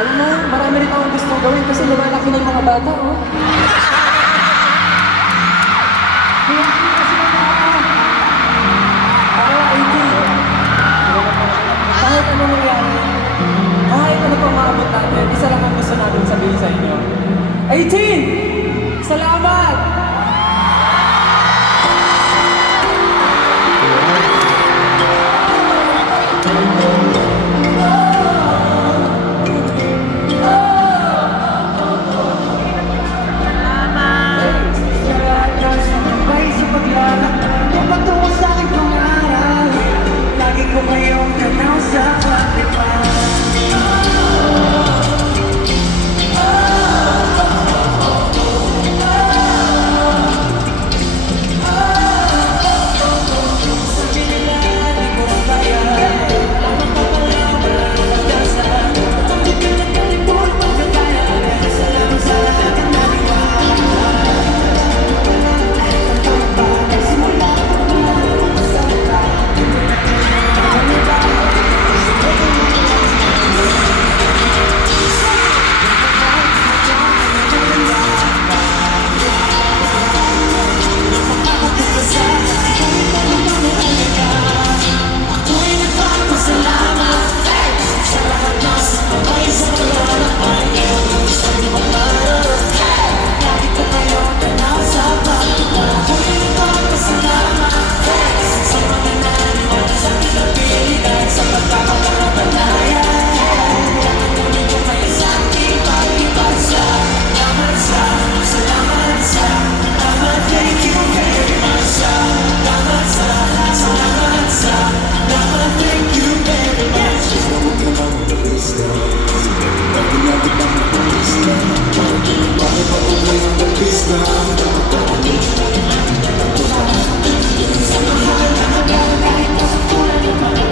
Alam mo, marami rin akong gusto gawin kasi lumalaki na yung mga bata, oh. Kaya kasi para 18. Kahit ano nangyari, kahit ano pang maabot natin, isa lang ang gusto natin sabihin sa inyo. 18! Salamat!